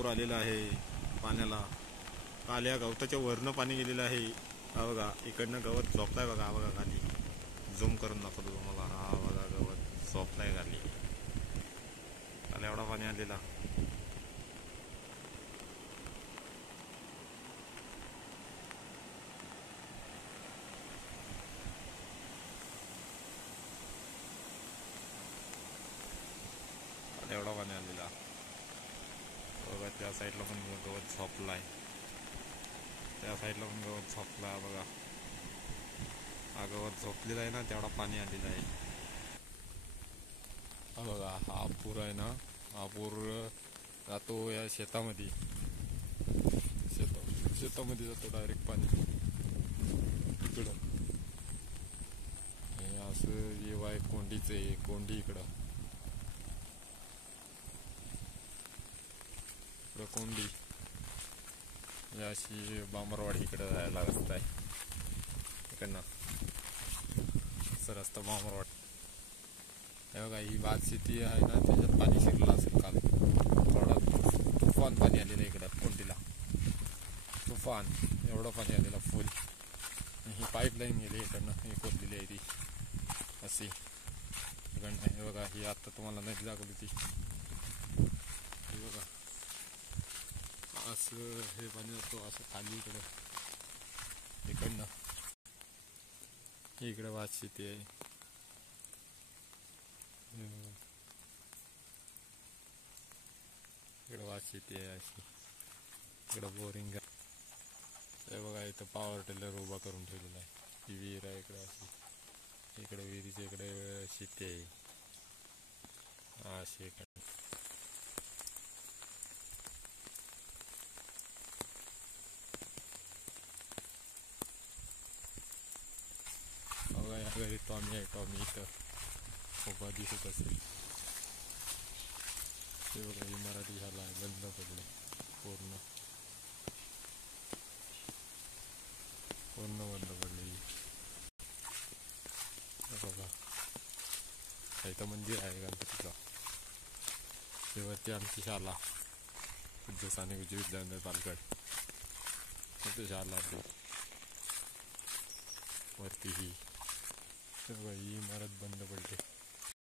पूर आलेला आहे पाण्याला. काल या गवताच्या वरनं पाणी गेलेलं आहे. हा बघा इकडनं गवत झोपलाय बघा. हा बघा खाली झूम करून दाखवतो तुम्हाला. हा बघा गवत झोपलाय खाली. काल एवढा पाणी आलेला. एवढा पाणी आलेला बघा. त्या साईडला पण गवत झोपलाय. त्या साईडला पण गवत झोपला बघा. हा गवत झोपलेला आहे ना, तेवढा पाणी आलेला आहे. हा बघा हा पूर आहे ना, हा पूर जातो या शेतामध्ये. शेतामध्ये जातो डायरेक्ट पाणी इकडं. हे असं येवाय कोंडीचं आहे. कोंडी इकडं कोंडी अशी बांबरवाडी इकडं जायला रस्ता आहे. इकडनं असं रस्ता बांबरवाड. हे बघा ही भात शेती आहे ना, त्याच्यात पाणी शिरलं असेल काल. थोडा तुफान पाणी आलेलं इकडं कोंडीला. तुफान एवढं पाणी आलेलं फुल. ही पाईपलाईन गेली इकडनं, ही खोदलेली आहे ती अशी इकडनं. हे बघा ही आत्ता तुम्हाला नदी दाखवली ती. हे बघा असं हे पाणी जातो असं खाली इकडं. इकडनं इकडं भात शेती आहे. इकडं भात शेती आहे अशी. इकडं बोरिंग. हे बघा इथं पॉवर टिलर उभा करून ठेवलेला आहे. ही विहीर आहे इकडं अशी. इकडे विहिरीच्या इकडे शेती आहे अशी. इकडे बघा या घरी टॉमी आहे. टॉमी इथं उभा दिसत असेल. ते बघा ही मराठी शाळा आहे, बंद पडले पूर्ण बंद पडली. बघा इथं मंदिर आहे गणपतीचं. शेवटची आमची शाळा पूज्य साने उच्च विद्यालय पालघर. तिथे शाळा आहे वरती. ही बघा ही इमारत बंद पडली.